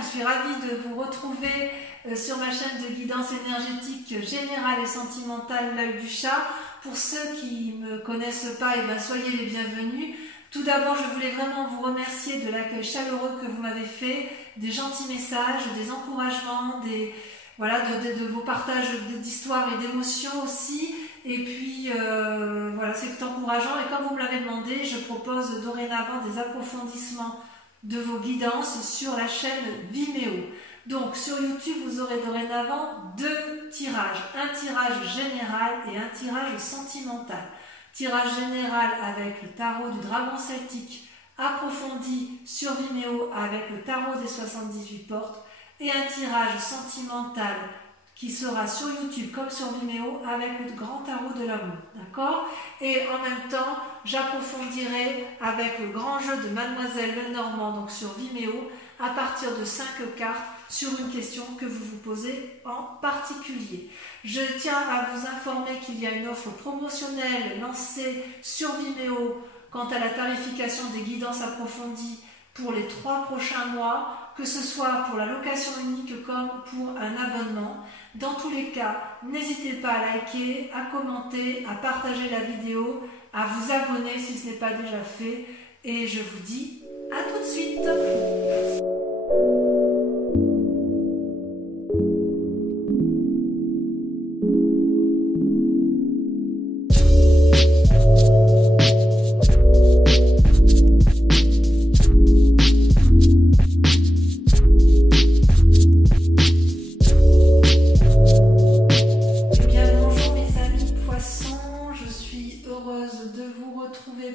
je suis ravie de vous retrouver sur ma chaîne de guidance énergétique générale et sentimentale, l'œil du chat. Pour ceux qui ne me connaissent pas, soyez les bienvenus. Tout d'abord, je voulais vraiment vous remercier de l'accueil chaleureux que vous m'avez fait, des gentils messages, des encouragements, de vos partages d'histoires et d'émotions aussi. Et puis, c'est encourageant. Et comme vous me l'avez demandé, je propose dorénavant des approfondissements de vos guidances sur la chaîne Vimeo. Donc, sur YouTube, vous aurez dorénavant 2 tirages. Un tirage général et un tirage sentimental. Tirage général avec le tarot du dragon celtique approfondi sur Vimeo avec le tarot des 78 portes. Et un tirage sentimental qui sera sur YouTube comme sur Vimeo avec le grand tarot de l'amour, d'accord? Et en même temps, j'approfondirai avec le grand jeu de Mademoiselle Lenormand, donc sur Vimeo, à partir de 5 cartes sur une question que vous vous posez en particulier. Je tiens à vous informer qu'il y a une offre promotionnelle lancée sur Vimeo quant à la tarification des guidances approfondies pour les 3 prochains mois, que ce soit pour la location unique comme pour un abonnement. Dans tous les cas, n'hésitez pas à liker, à commenter, à partager la vidéo, à vous abonner si ce n'est pas déjà fait. Et je vous dis à tout de suite.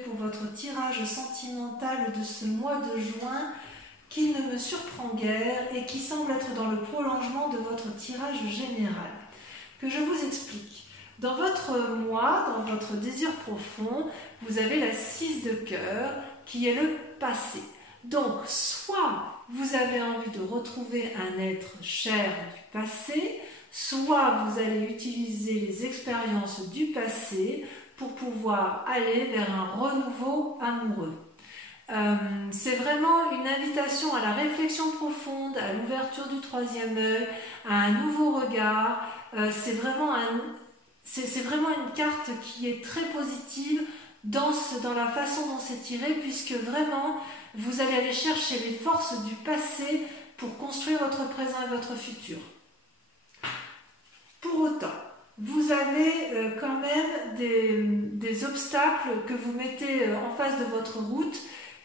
Pour votre tirage sentimental de ce mois de juin qui ne me surprend guère et qui semble être dans le prolongement de votre tirage général. Que je vous explique. Dans votre moi, dans votre désir profond, vous avez la 6 de cœur qui est le passé. Donc, soit vous avez envie de retrouver un être cher du passé, soit vous allez utiliser les expériences du passé pour pouvoir aller vers un renouveau amoureux. C'est vraiment une invitation à la réflexion profonde, à l'ouverture du 3e œil, à un nouveau regard. C'est vraiment une carte qui est très positive dans la façon dont c'est tiré, puisque vraiment vous allez aller chercher les forces du passé pour construire votre présent et votre futur. Pour autant, vous avez quand même des obstacles que vous mettez en face de votre route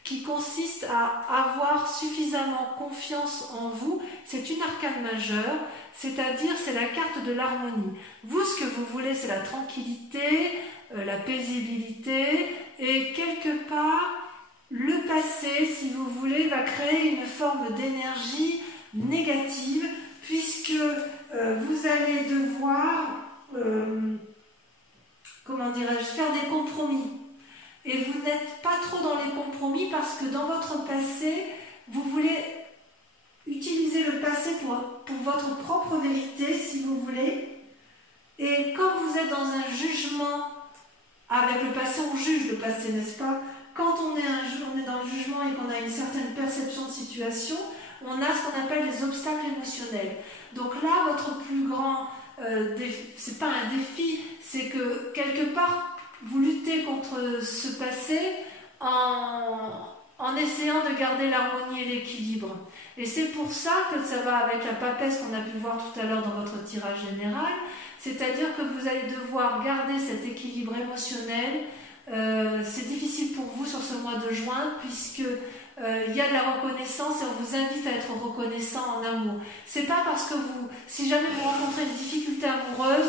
qui consistent à avoir suffisamment confiance en vous. C'est une arcane majeure, c'est-à-dire c'est la carte de l'harmonie. Vous, ce que vous voulez, c'est la tranquillité, la paisibilité, et quelque part, le passé, si vous voulez, va créer une forme d'énergie négative, puisque vous allez devoir faire des compromis. Et vous n'êtes pas trop dans les compromis parce que dans votre passé, vous voulez utiliser le passé pour votre propre vérité, si vous voulez. Et comme vous êtes dans un jugement avec le passé, on juge le passé, n'est-ce pas? Quand on est dans le jugement et qu'on a une certaine perception de situation, on a ce qu'on appelle les obstacles émotionnels. Donc là, votre plus grand c'est pas un défi, c'est que quelque part vous luttez contre ce passé en essayant de garder l'harmonie et l'équilibre. Et c'est pour ça que ça va avec la papesse qu'on a pu voir tout à l'heure dans votre tirage général, c'est-à-dire que vous allez devoir garder cet équilibre émotionnel. C'est difficile pour vous sur ce mois de juin puisque il y a de la reconnaissance et on vous invite à être reconnaissant en amour. C'est pas parce que si jamais vous rencontrez une difficulté amoureuse,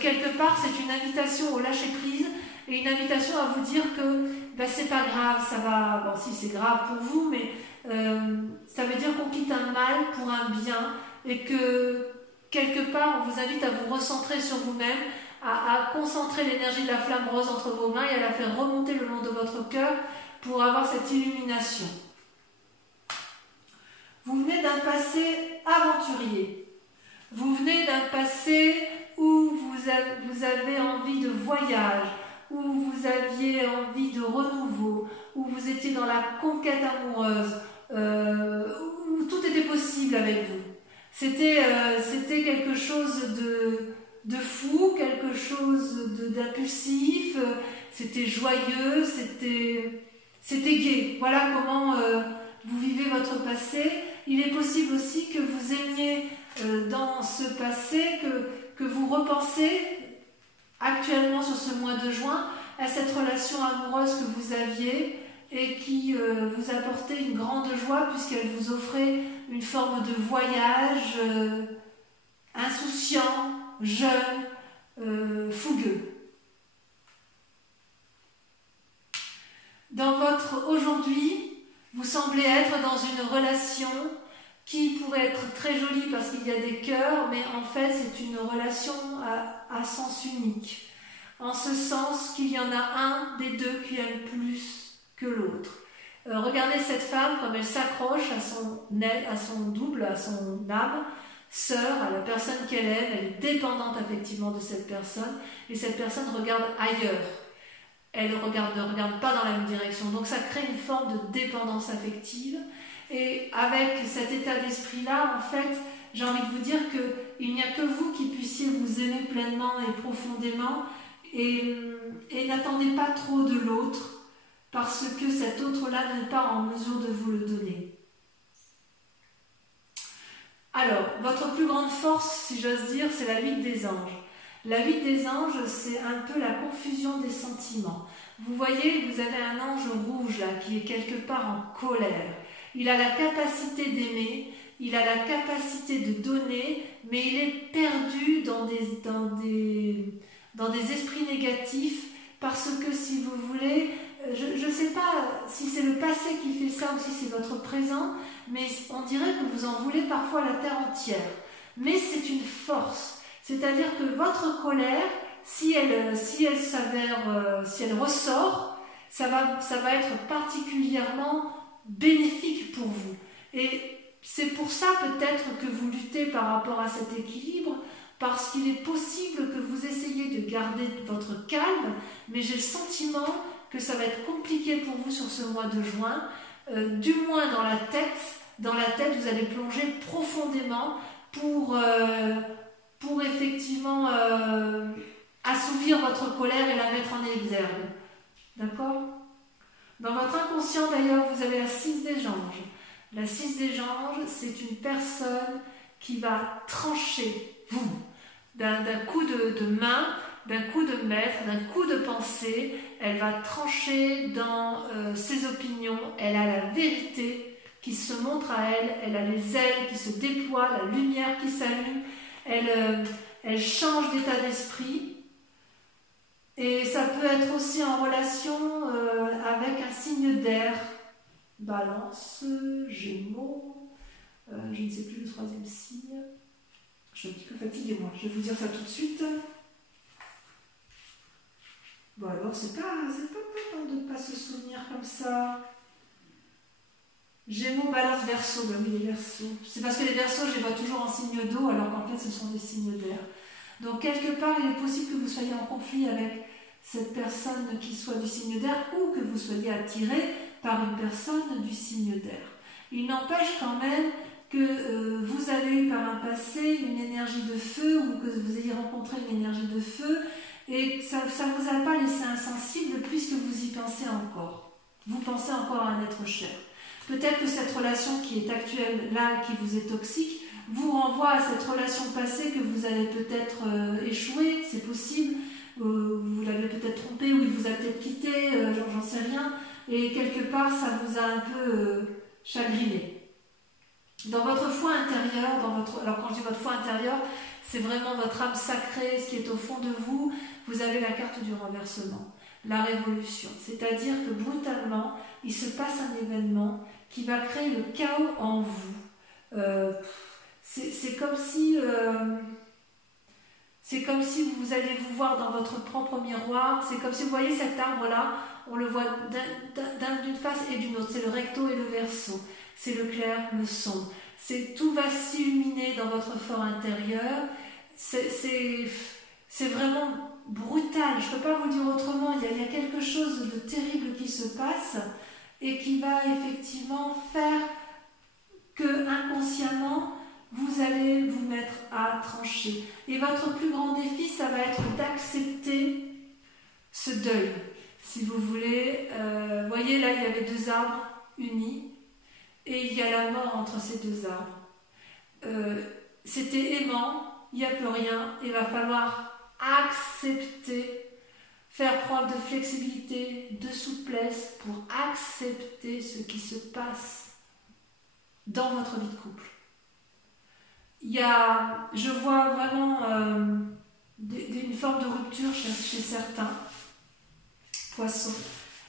quelque part c'est une invitation au lâcher prise et une invitation à vous dire que c'est pas grave, ça va. Bon, si c'est grave pour vous, mais ça veut dire qu'on quitte un mal pour un bien et que quelque part on vous invite à vous recentrer sur vous-même, à concentrer l'énergie de la flamme rose entre vos mains et à la faire remonter le long de votre cœur pour avoir cette illumination. Vous venez d'un passé aventurier. Vous venez d'un passé où vous avez envie de voyage, où vous aviez envie de renouveau, où vous étiez dans la conquête amoureuse, où tout était possible avec vous. C'était quelque chose de fou, quelque chose d'impulsif, c'était joyeux, c'était gai. Voilà comment vous vivez votre passé. Il est possible aussi que vous aimiez dans ce passé, que vous repensez actuellement sur ce mois de juin à cette relation amoureuse que vous aviez et qui vous apportait une grande joie puisqu'elle vous offrait une forme de voyage insouciant, jeune, fougueux. Dans votre aujourd'hui, vous semblez être dans une relation qui pourrait être très jolie parce qu'il y a des cœurs, mais en fait c'est une relation à sens unique. En ce sens qu'il y en a un des deux qui aime plus que l'autre. Regardez cette femme comme elle s'accroche à son double, à son âme, sœur, à la personne qu'elle aime, elle est dépendante affectivement de cette personne, et cette personne regarde ailleurs. Elle ne regarde pas dans la même direction. Donc ça crée une forme de dépendance affective. Et avec cet état d'esprit-là, en fait, j'ai envie de vous dire qu'il n'y a que vous qui puissiez vous aimer pleinement et profondément, et n'attendez pas trop de l'autre, parce que cet autre-là n'est pas en mesure de vous le donner. Alors, votre plus grande force, si j'ose dire, c'est la 8 des anges. La 8 des anges, c'est un peu la confusion des sentiments. Vous voyez, vous avez un ange rouge là, qui est quelque part en colère. Il a la capacité d'aimer, il a la capacité de donner, mais il est perdu dans des esprits négatifs, parce que si vous voulez, je ne sais pas si c'est le passé qui fait ça ou si c'est votre présent, mais on dirait que vous en voulez parfois à la terre entière. Mais c'est une force, c'est-à-dire que votre colère, si elle ressort, ça va être particulièrement bénéfique pour vous. Et c'est pour ça peut-être que vous luttez par rapport à cet équilibre, parce qu'il est possible que vous essayiez de garder votre calme, mais j'ai le sentiment que ça va être compliqué pour vous sur ce mois de juin, du moins dans la tête, vous allez plonger profondément pour effectivement assouvir votre colère et la mettre en exergue. D'accord ? Dans votre inconscient d'ailleurs, vous avez la 6 des anges. La 6 des anges, c'est une personne qui va trancher, vous, d'un coup de main, d'un coup de maître, d'un coup de pensée. Elle va trancher dans ses opinions. Elle a la vérité qui se montre à elle. Elle a les ailes qui se déploient, la lumière qui s'allume. Elle change d'état d'esprit. Et ça peut être aussi en relation avec un signe d'air. Balance, Gémeaux, je ne sais plus le 3e signe. Je suis un petit peu fatiguée moi, je vais vous dire ça tout de suite. Bon alors c'est pas de ne pas se souvenir comme ça. Gémeaux, Balance, Verseau, ben oui les Verseaux. C'est parce que les Verseaux je les vois toujours en signe d'eau alors qu'en fait ce sont des signes d'air. Donc quelque part il est possible que vous soyez en conflit avec cette personne qui soit du signe d'air ou que vous soyez attiré par une personne du signe d'air. Il n'empêche quand même que vous avez eu par un passé une énergie de feu ou que vous ayez rencontré une énergie de feu et ça ne vous a pas laissé insensible puisque vous y pensez encore. Vous pensez encore à un être cher. Peut-être que cette relation qui est actuelle là, qui vous est toxique, vous renvoie à cette relation passée que vous avez peut-être échoué, c'est possible, vous l'avez peut-être trompé ou il vous a peut-être quitté, j'en sais rien. Et quelque part, ça vous a un peu chagriné. Dans votre foi intérieure, alors quand je dis votre foi intérieure, c'est vraiment votre âme sacrée, ce qui est au fond de vous, vous avez la carte du renversement, la révolution. C'est-à-dire que brutalement, il se passe un événement qui va créer le chaos en vous. C'est comme si vous allez vous voir dans votre propre miroir, c'est comme si vous voyez cet arbre-là, on le voit d'une face et d'une autre, c'est le recto et le verso, c'est le clair, le sombre, tout va s'illuminer dans votre fort intérieur, c'est vraiment brutal, je ne peux pas vous le dire autrement, il y a quelque chose de terrible qui se passe et qui va effectivement faire que inconsciemment inconsciemment, vous allez vous mettre à trancher. Et votre plus grand défi, ça va être d'accepter ce deuil. Si vous voulez, voyez là, il y avait deux arbres unis et il y a la mort entre ces deux arbres. C'était aimant, il n'y a plus rien, il va falloir accepter, faire preuve de flexibilité, de souplesse pour accepter ce qui se passe dans votre vie de couple. Je vois vraiment une forme de rupture chez certains poissons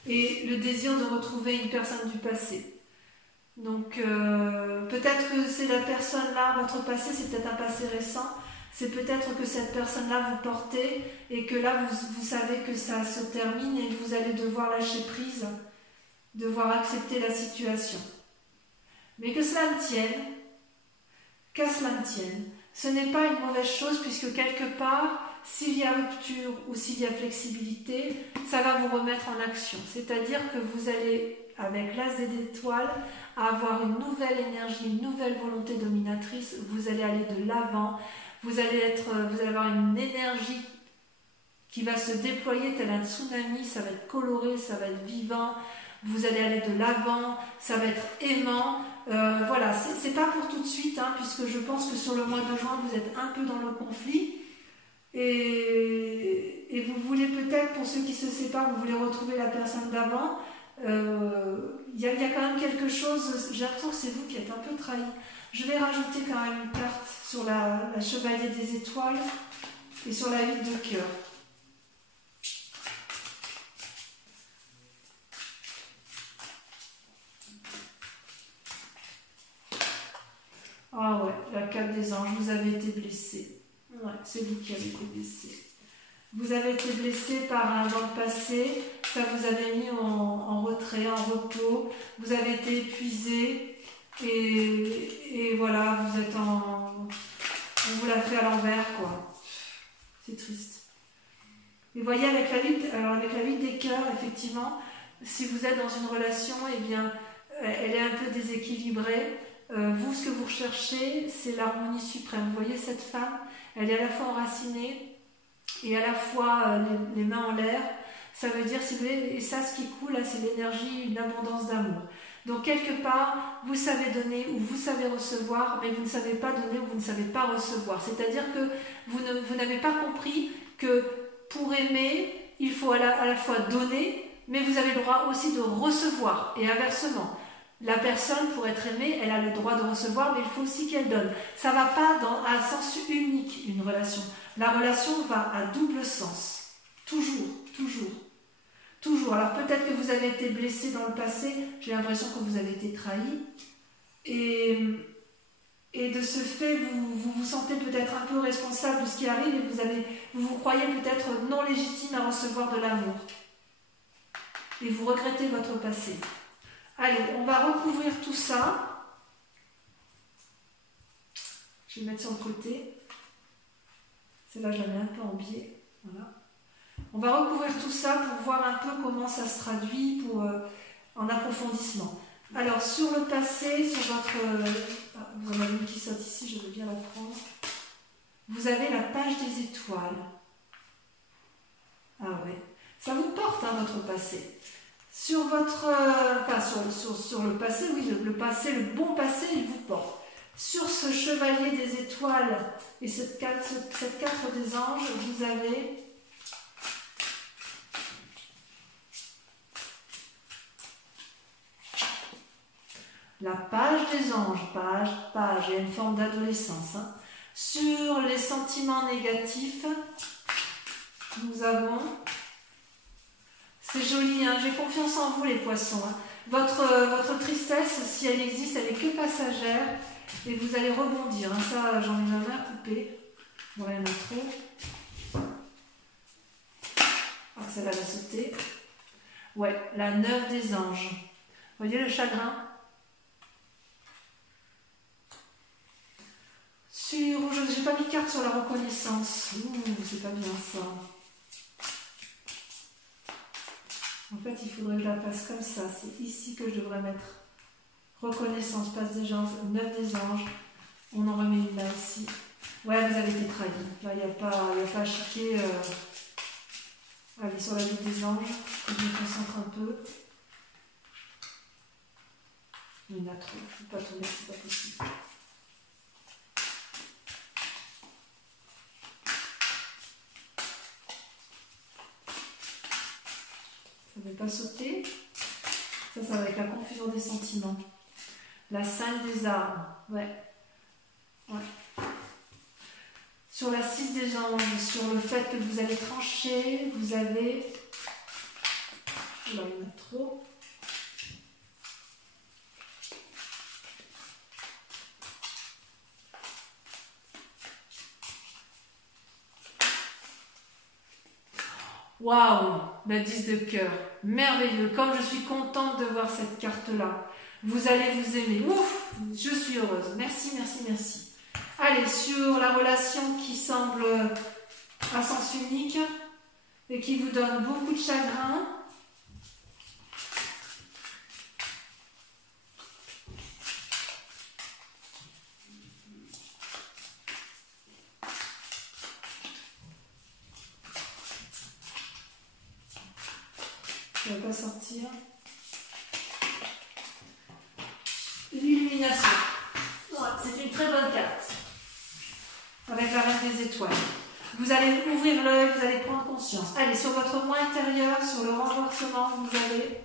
et le désir de retrouver une personne du passé. Donc peut-être que c'est la personne-là, votre passé, c'est peut-être un passé récent, c'est peut-être que cette personne-là vous portez et que là vous savez que ça se termine et que vous allez devoir lâcher prise, devoir accepter la situation. Mais que cela me tienne, qu'à cela me tienne, ce n'est pas une mauvaise chose puisque quelque part, s'il y a rupture ou s'il y a flexibilité, ça va vous remettre en action. C'est-à-dire que vous allez, avec l'as d'étoiles, avoir une nouvelle énergie, une nouvelle volonté dominatrice, vous allez aller de l'avant, vous allez avoir une énergie qui va se déployer tel un tsunami, ça va être coloré, ça va être vivant, vous allez aller de l'avant, ça va être aimant. Voilà, c'est pas pour tout de suite, hein, puisque je pense que sur le mois de juin, vous êtes un peu dans le conflit. Et vous voulez peut-être, pour ceux qui se séparent, vous voulez retrouver la personne d'avant. Il y a quand même quelque chose, j'ai l'impression que c'est vous qui êtes un peu trahi. Je vais rajouter quand même une carte sur la chevalier des étoiles et sur la 8 de cœur. Ah ouais, la 4 des anges, vous avez été blessé. Ouais, c'est vous qui avez été blessé. Vous avez été blessé dans le passé, ça vous avait mis en retrait, en repos, vous avez été épuisé et voilà, on vous l'a fait à l'envers, quoi. C'est triste. Et voyez, avec la 8 des cœurs, effectivement, si vous êtes dans une relation, eh bien, elle est un peu déséquilibrée. Vous, ce que vous recherchez, c'est l'harmonie suprême. Vous voyez cette femme, elle est à la fois enracinée et à la fois les mains en l'air. Ça veut dire, si vous voulez, et ça, ce qui coule, là, c'est l'énergie, une abondance d'amour. Donc, quelque part, vous savez donner ou vous savez recevoir, mais vous ne savez pas donner ou vous ne savez pas recevoir. C'est-à-dire que vous n'avez pas compris que pour aimer, il faut à la fois donner, mais vous avez le droit aussi de recevoir, et inversement. La personne, pour être aimée, elle a le droit de recevoir, mais il faut aussi qu'elle donne. Ça ne va pas à sens unique, une relation. La relation va à double sens. Toujours, toujours, toujours. Alors peut-être que vous avez été blessé dans le passé, j'ai l'impression que vous avez été trahi. Et de ce fait, vous vous sentez peut-être un peu responsable de ce qui arrive et vous vous croyez peut-être non légitime à recevoir de l'amour. Et vous regrettez votre passé. Allez, on va recouvrir tout ça. Je vais le mettre sur le côté. Celle-là, je la mets un peu en biais. Voilà. On va recouvrir tout ça pour voir un peu comment ça se traduit en approfondissement. Alors, sur le passé, sur votre... vous en avez une qui saute ici, je veux bien la prendre. Vous avez la page des étoiles. Ah ouais. Ça vous porte, hein, votre passé. Sur votre... sur le passé, oui, le passé, le bon passé, il vous porte. Sur ce chevalier des étoiles et cette carte des anges, vous avez... la page des anges, page, il y a une forme d'adolescence. Hein. Sur les sentiments négatifs, nous avons... C'est joli, hein, j'ai confiance en vous les poissons. Hein. Votre tristesse, si elle existe, elle n'est que passagère et vous allez rebondir. Hein. Ça, j'en ai ma main coupée. Bon, il y en a trop. Ah, celle-là va sauter. Ouais, la 9 des anges. Vous voyez le chagrin? Je n'ai pas mis de carte sur la reconnaissance. C'est pas bien ça. En fait, il faudrait que je la fasse comme ça. C'est ici que je devrais mettre Reconnaissance, passe des anges, 9 des anges. On en remet une là ici. Ouais, vous avez été trahi. Là, il n'y a pas à chiquer. Allez, sur la vie des anges, je me concentre un peu. Il y en a trop. Je ne peux pas tout mettre, c'est pas possible. Ça ne veut pas sauter. Ça va être la confusion des sentiments. La 5 des armes. Ouais. Sur la 6 des anges, sur le fait que vous allez trancher, vous avez... Là, il y en a trop. Waouh, la 10 de cœur. Merveilleux. Comme je suis contente de voir cette carte-là. Vous allez vous aimer. Ouf, je suis heureuse. Merci, merci, merci. Allez, sur la relation qui semble à sens unique et qui vous donne beaucoup de chagrin. Ça ne va pas sortir. L'illumination. C'est une très bonne carte. Avec la reine des étoiles. Vous allez ouvrir l'œil, vous allez prendre conscience. Allez, sur votre moi intérieur, sur le renversement, vous avez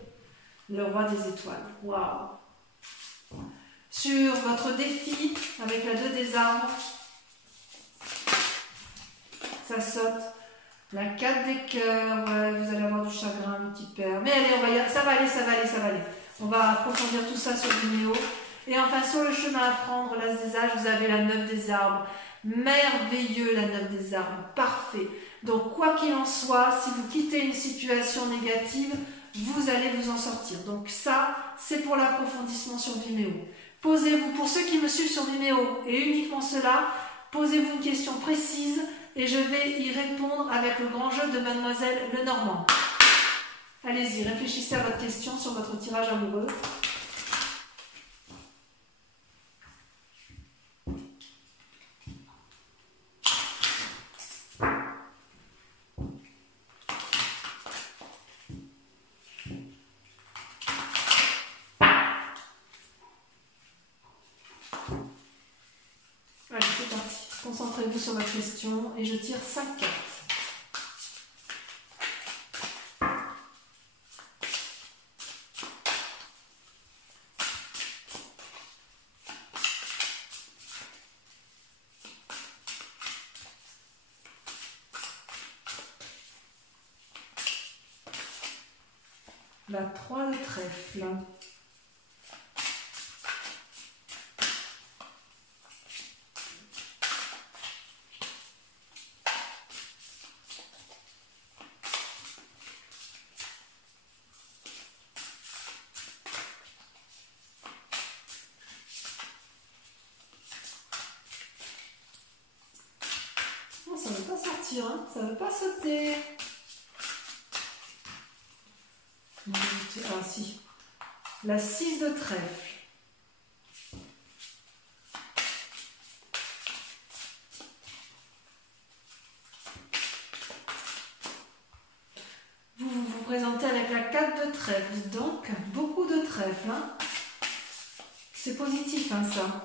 le roi des étoiles. Waouh! Sur votre défi, avec la 2 des armes, ça saute. La 4 des cœurs, ouais, vous allez avoir du chagrin, un petit père. Mais allez, ça va aller, ça va aller, ça va aller. On va approfondir tout ça sur Vimeo. Et enfin, sur le chemin à prendre, l'as des âges, vous avez la 9 des arbres. Merveilleux, la 9 des arbres. Parfait. Donc, quoi qu'il en soit, si vous quittez une situation négative, vous allez vous en sortir. Donc ça, c'est pour l'approfondissement sur Vimeo. Posez-vous, pour ceux qui me suivent sur Vimeo, et uniquement cela, posez-vous une question précise et je vais y répondre avec le grand jeu de Mademoiselle Lenormand. Allez-y, réfléchissez à votre question sur votre tirage amoureux. Allez, c'est parti. Concentrez-vous sur votre question et je tire 5 cartes. La 3 de trèfle. Non, ça ne veut pas sortir, hein. Ça ne veut pas sauter. Ah si, la 6 de trèfle. Vous présentez avec la 4 de trèfle, donc beaucoup de trèfle. Hein. C'est positif, hein, ça.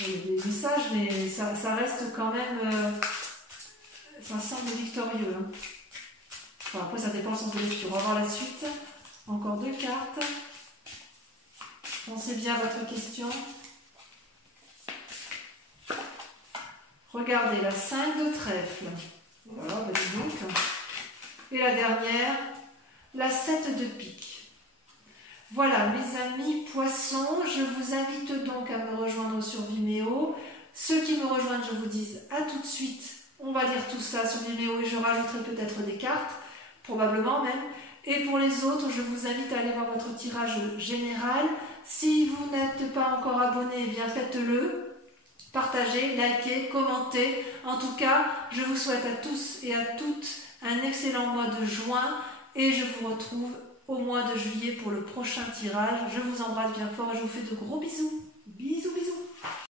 Il y a des messages, mais ça reste quand même... ça semble victorieux. Hein. Enfin, après, ça dépend du sens de lecture. On va voir la suite. Encore 2 cartes. Pensez bien à votre question. Regardez, la 5 de trèfle. Voilà, bah dis donc. Et la dernière, la 7 de pique. Voilà, mes amis poissons, je vous invite donc à me rejoindre sur Vimeo. Ceux qui me rejoignent, je vous dis à tout de suite. On va lire tout ça sur Vimeo et je rajouterai peut-être des cartes. Probablement même. Et pour les autres, je vous invite à aller voir votre tirage général. Si vous n'êtes pas encore abonné, eh bien faites-le. Partagez, likez, commentez. En tout cas, je vous souhaite à tous et à toutes un excellent mois de juin et je vous retrouve au mois de juillet pour le prochain tirage. Je vous embrasse bien fort et je vous fais de gros bisous. Bisous.